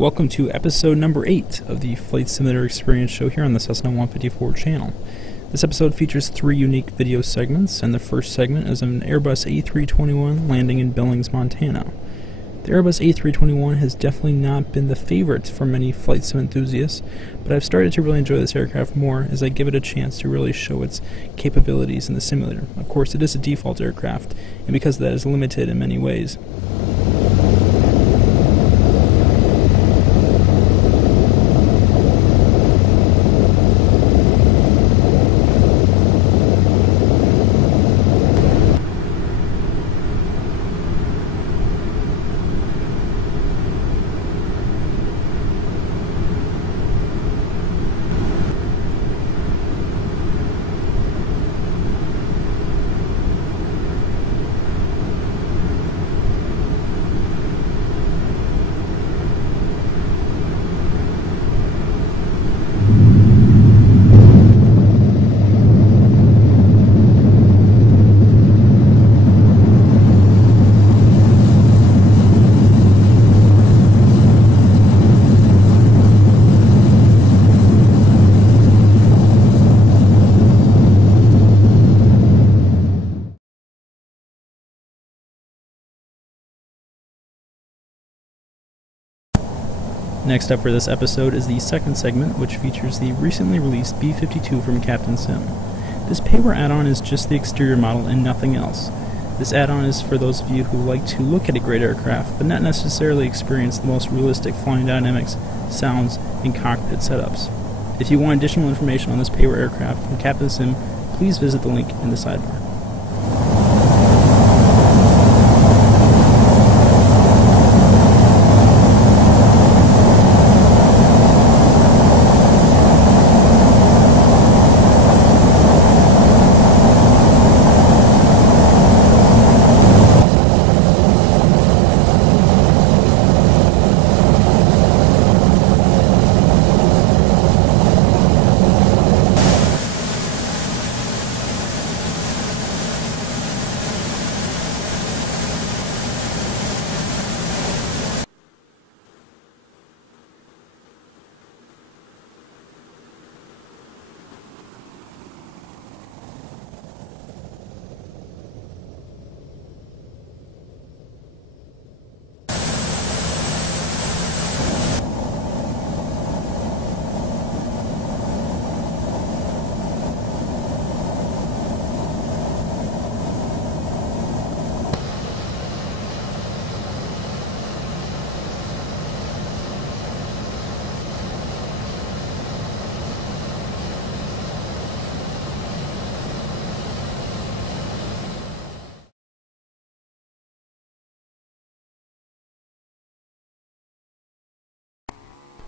Welcome to episode number 8 of the Flight Simulator Experience Show here on the Cessna 154 channel. This episode features 3 unique video segments, and the first segment is an Airbus A321 landing in Billings, Montana. The Airbus A321 has definitely not been the favorite for many flight sim enthusiasts, but I've started to really enjoy this aircraft more as I give it a chance to really show its capabilities in the simulator. Of course, it is a default aircraft, and because of that, is limited in many ways. Next up for this episode is the second segment, which features the recently released B-52 from Captain Sim. This payware add-on is just the exterior model and nothing else. This add-on is for those of you who like to look at a great aircraft, but not necessarily experience the most realistic flying dynamics, sounds, and cockpit setups. If you want additional information on this payware aircraft from Captain Sim, please visit the link in the sidebar.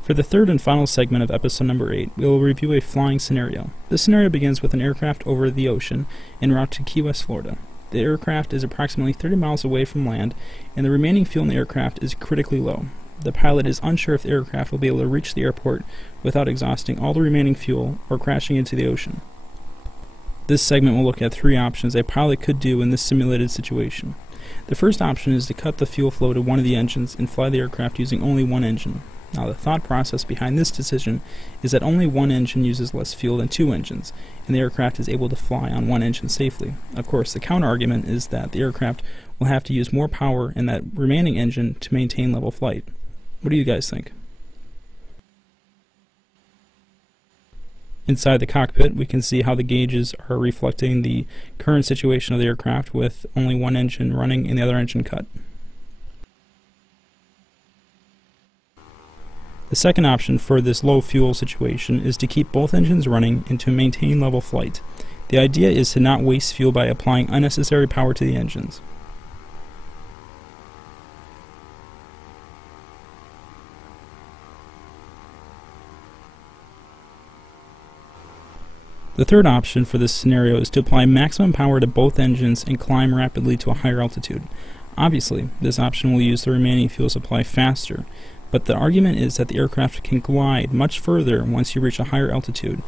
For the third and final segment of episode number 8, we will review a flying scenario. This scenario begins with an aircraft over the ocean en route to Key West, Florida. The aircraft is approximately 30 miles away from land, and the remaining fuel in the aircraft is critically low. The pilot is unsure if the aircraft will be able to reach the airport without exhausting all the remaining fuel or crashing into the ocean. This segment will look at 3 options a pilot could do in this simulated situation. The first option is to cut the fuel flow to one of the engines and fly the aircraft using only one engine. Now, the thought process behind this decision is that only one engine uses less fuel than 2 engines, and the aircraft is able to fly on one engine safely. Of course, the counter-argument is that the aircraft will have to use more power in that remaining engine to maintain level flight. What do you guys think? Inside the cockpit, we can see how the gauges are reflecting the current situation of the aircraft with only one engine running and the other engine cut. The second option for this low fuel situation is to keep both engines running and to maintain level flight. The idea is to not waste fuel by applying unnecessary power to the engines. The third option for this scenario is to apply maximum power to both engines and climb rapidly to a higher altitude. Obviously, this option will use the remaining fuel supply faster, but the argument is that the aircraft can glide much further once you reach a higher altitude.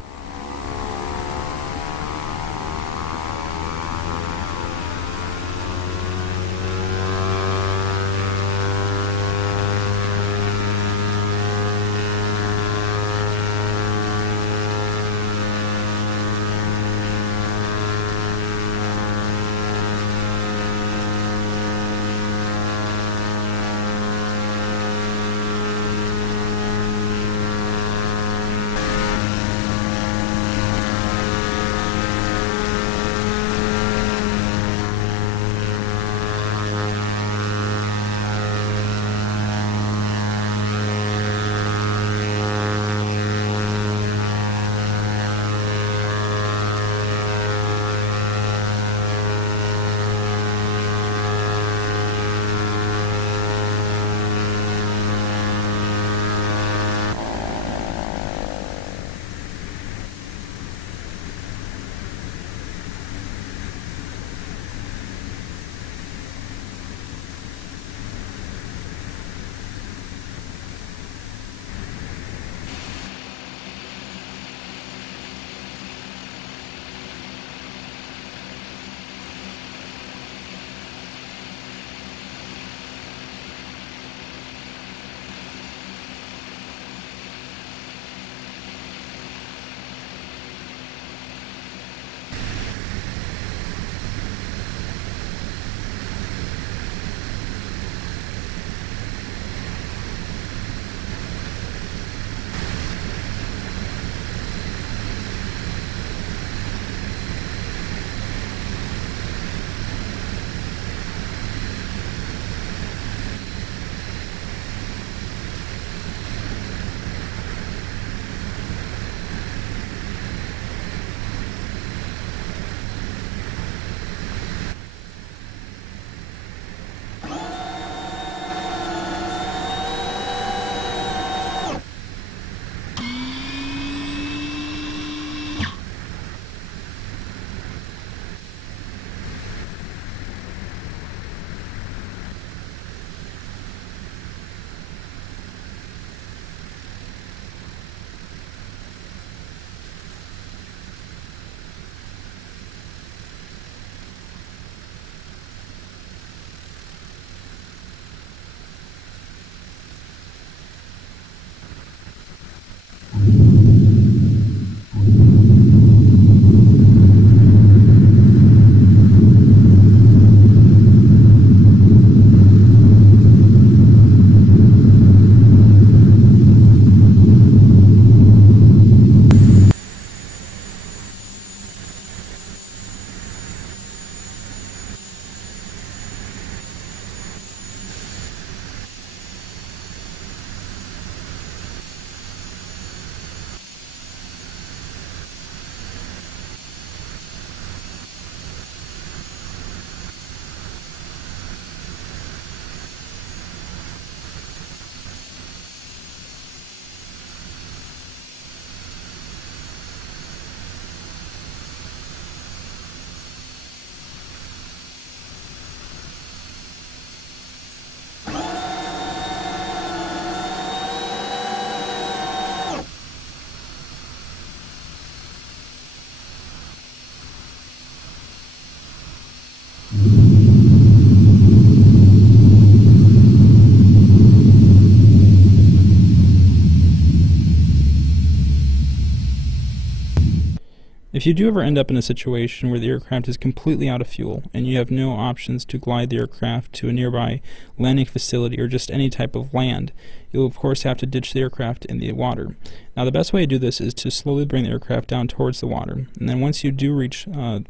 If you do ever end up in a situation where the aircraft is completely out of fuel and you have no options to glide the aircraft to a nearby landing facility or just any type of land, you'll of course have to ditch the aircraft in the water. Now the best way to do this is to slowly bring the aircraft down towards the water, and then once you do reach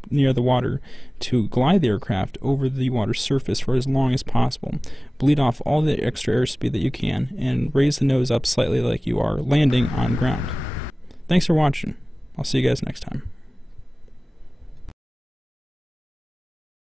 near the water, to glide the aircraft over the water surface for as long as possible. Bleed off all the extra airspeed that you can and raise the nose up slightly like you are landing on ground. Thanks for watching. I'll see you guys next time.